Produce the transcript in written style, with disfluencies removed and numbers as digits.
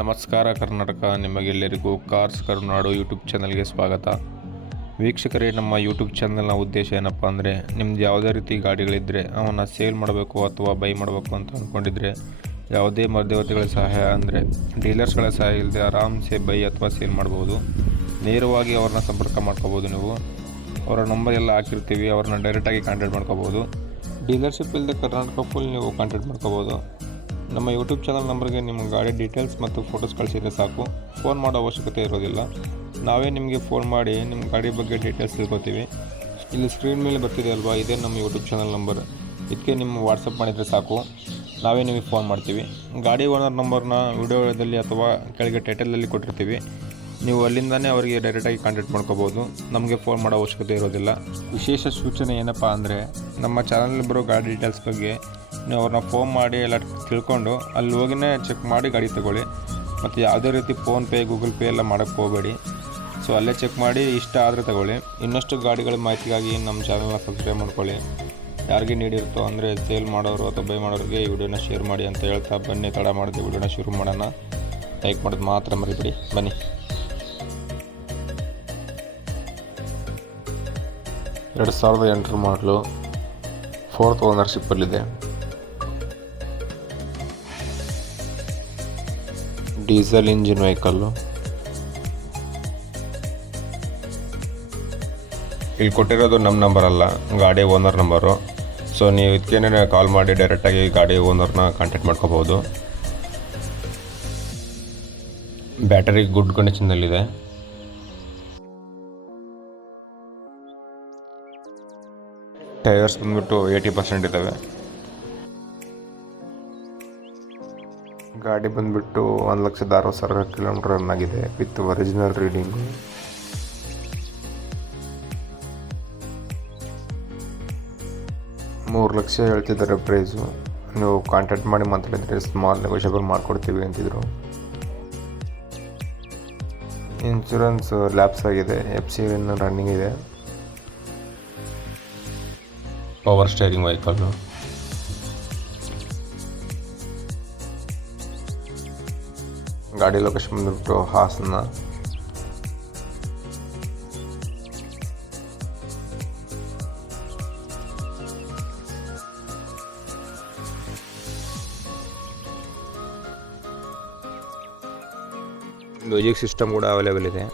ನಮಸ್ಕಾರ ಕರ್ನಾಟಕ. ನಿಮಗೆಲ್ಲರಿಗೂ ಕಾರ್ಸ್ ಕರುನಾಡು ಯೂಟ್ಯೂಬ್ ಚಾನಲ್ಗೆ ಸ್ವಾಗತ. ವೀಕ್ಷಕರೇ, ನಮ್ಮ ಯೂಟ್ಯೂಬ್ ಚಾನಲ್ನ ಉದ್ದೇಶ ಏನಪ್ಪ ಅಂದರೆ, ನಿಮ್ದು ಯಾವುದೇ ರೀತಿ ಗಾಡಿಗಳಿದ್ದರೆ ಅವನ್ನ ಸೇಲ್ ಮಾಡಬೇಕು ಅಥವಾ ಬೈ ಮಾಡಬೇಕು ಅಂತ ಅಂದ್ಕೊಂಡಿದ್ರೆ ಯಾವುದೇ ಮಧ್ಯವರ್ತಿಗಳ ಸಹಾಯ ಅಂದರೆ ಡೀಲರ್ಸ್ಗಳ ಸಹಾಯ ಇಲ್ಲದೆ ಆರಾಮ್ಸೆ ಬೈ ಅಥವಾ ಸೇಲ್ ಮಾಡ್ಬೋದು. ನೇರವಾಗಿ ಅವ್ರನ್ನ ಸಂಪರ್ಕ ಮಾಡ್ಕೋಬೋದು. ನೀವು ಅವರ ನಂಬರ್ ಎಲ್ಲ ಹಾಕಿರ್ತೀವಿ, ಅವ್ರನ್ನ ಡೈರೆಕ್ಟಾಗಿ ಕಾಂಟ್ಯಾಕ್ಟ್ ಮಾಡ್ಕೋಬೋದು. ಡೀಲರ್ಶಿಪ್ ಇಲ್ಲದೆ ಕರ್ನಾಟಕ ಫುಲ್ ನೀವು ಕಾಂಟ್ಯಾಕ್ಟ್ ಮಾಡ್ಕೋಬೋದು. ನಮ್ಮ ಯೂಟ್ಯೂಬ್ ಚಾನಲ್ ನಂಬರ್ಗೆ ನಿಮ್ಮ ಗಾಡಿ ಡೀಟೇಲ್ಸ್ ಮತ್ತು ಫೋಟೋಸ್ ಕಳಿಸಿದರೆ ಸಾಕು. ಫೋನ್ ಮಾಡೋ ಅವಶ್ಯಕತೆ ಇರೋದಿಲ್ಲ. ನಾವೇ ನಿಮಗೆ ಫೋನ್ ಮಾಡಿ ನಿಮ್ಮ ಗಾಡಿ ಬಗ್ಗೆ ಡೀಟೇಲ್ಸ್ ತಿಳ್ಕೊತೀವಿ. ಇಲ್ಲಿ ಸ್ಕ್ರೀನ್ ಮೇಲೆ ಬರ್ತಿದೆ ಅಲ್ವಾ, ಇದೇ ನಮ್ಮ ಯೂಟ್ಯೂಬ್ ಚಾನಲ್ ನಂಬರ್. ಇದಕ್ಕೆ ನಿಮ್ಮ ವಾಟ್ಸಪ್ ಮಾಡಿದರೆ ಸಾಕು, ನಾವೇ ನಿಮಗೆ ಫೋನ್ ಮಾಡ್ತೀವಿ. ಗಾಡಿ ಓನರ್ ನಂಬರ್ನ ವಿಡಿಯೋದಲ್ಲಿ ಅಥವಾ ಕೆಳಗೆ ಟೈಟಲಲ್ಲಿ ಕೊಟ್ಟಿರ್ತೀವಿ. ನೀವು ಅಲ್ಲಿಂದನೇ ಅವರಿಗೆ ಡೈರೆಕ್ಟಾಗಿ ಕಾಂಟ್ಯಾಕ್ಟ್ ಮಾಡ್ಕೋಬೋದು. ನಮಗೆ ಫೋನ್ ಮಾಡೋ ಅವಶ್ಯಕತೆ ಇರೋದಿಲ್ಲ. ವಿಶೇಷ ಸೂಚನೆ ಏನಪ್ಪ ಅಂದರೆ, ನಮ್ಮ ಚಾನಲ್ ಬರೋ ಗಾಡಿ ಡೀಟೇಲ್ಸ್ ಬಗ್ಗೆ ನೀವು ಅವ್ರನ್ನ ಫೋನ್ ಮಾಡಿ ಎಲ್ಲ ತಿಳ್ಕೊಂಡು ಅಲ್ಲಿ ಹೋಗಿನೇ ಚೆಕ್ ಮಾಡಿ ಗಾಡಿ ತಗೊಳ್ಳಿ. ಮತ್ತು ಯಾವುದೇ ರೀತಿ ಫೋನ್ಪೇ, ಗೂಗಲ್ ಪೇ ಎಲ್ಲ ಮಾಡೋಕ್ಕೆ ಹೋಗಬೇಡಿ. ಸೊ ಅಲ್ಲೇ ಚೆಕ್ ಮಾಡಿ ಇಷ್ಟ ಆದರೆ ತಗೊಳ್ಳಿ. ಇನ್ನಷ್ಟು ಗಾಡಿಗಳ ಮಾಹಿತಿಗಾಗಿ ನಮ್ಮ ಚಾನಲ್ನ ಸಬ್ಸ್ಕ್ರೈಬ್ ಮಾಡ್ಕೊಳ್ಳಿ. ಯಾರಿಗೆ ನೀಡಿರುತ್ತೋ ಅಂದರೆ ಸೇಲ್ ಮಾಡೋರು ಅಥವಾ ಬೈ ಮಾಡೋರಿಗೆ ಈ ವಿಡಿಯೋನ ಶೇರ್ ಮಾಡಿ ಅಂತ ಹೇಳ್ತಾ, ಬನ್ನಿ ತಡ ಮಾಡಿದೆ ವಿಡಿಯೋನ ಶುರು ಮಾಡೋಣ. ಲೈಕ್ ಮಾಡೋದು ಮಾತ್ರ ಮರಿಬೇಡಿ. ಬನ್ನಿ. 2008 ಮಾಡಲು, 4th ಓನರ್ಶಿಪ್ಪಲ್ಲಿದೆ. Diesel engine vehicle. ಇಲ್ಲಿ ಕೊಟ್ಟಿರೋದು ನಮ್ಮ ನಂಬರ್ ಅಲ್ಲ, ಗಾಡಿ ಓನರ್ ನಂಬರು. ಸೊ ನೀವು ಇದಕ್ಕೇನೆ ಕಾಲ್ ಮಾಡಿ ಡೈರೆಕ್ಟಾಗಿ ಗಾಡಿ ಓನರ್ನ ಕಾಂಟ್ಯಾಕ್ಟ್ ಮಾಡ್ಕೋಬೋದು. ಬ್ಯಾಟರಿ ಗುಡ್ ಕಂಡೀಷನ್ನಲ್ಲಿದೆ. ಟೈರ್ಸ್ ಬಂದ್ಬಿಟ್ಟು 80% ಇದ್ದಾವೆ. ಗಾಡಿ ಬಂದುಬಿಟ್ಟು 1,60,000 ಕಿಲೋಮೀಟರ್ ರನ್ ಆಗಿದೆ ವಿತ್ ಒರಿಜಿನಲ್ ರೀಡಿಂಗು. $3,00,000 ಹೇಳ್ತಿದ್ದಾರೆ ಪ್ರೈಸು. ನೀವು ಕಾಂಟ್ಯಾಕ್ಟ್ ಮಾಡಿ ಮಾತಾಡಿದರೆ ಸ್ಮಾಲ್ ನೆಗೋಷಿಯಬಲ್ ಮಾಡಿಕೊಡ್ತೀವಿ ಅಂತಿದ್ರು. ಇನ್ಶೂರೆನ್ಸ್ ಲ್ಯಾಪ್ಸ್ ಆಗಿದೆ, FC ರನ್ನಿಂಗ್ ಇದೆ. Power steering vehicle. ಗಾಡಿ ಲೊಕೇಶನ್ ಬಂದುಬಿಟ್ಟು ಹಾಸನ. ಮ್ಯೂಸಿಕ್ ಸಿಸ್ಟಮ್ ಕೂಡ ಅವೈಲೇಬಲ್ ಇದೆ.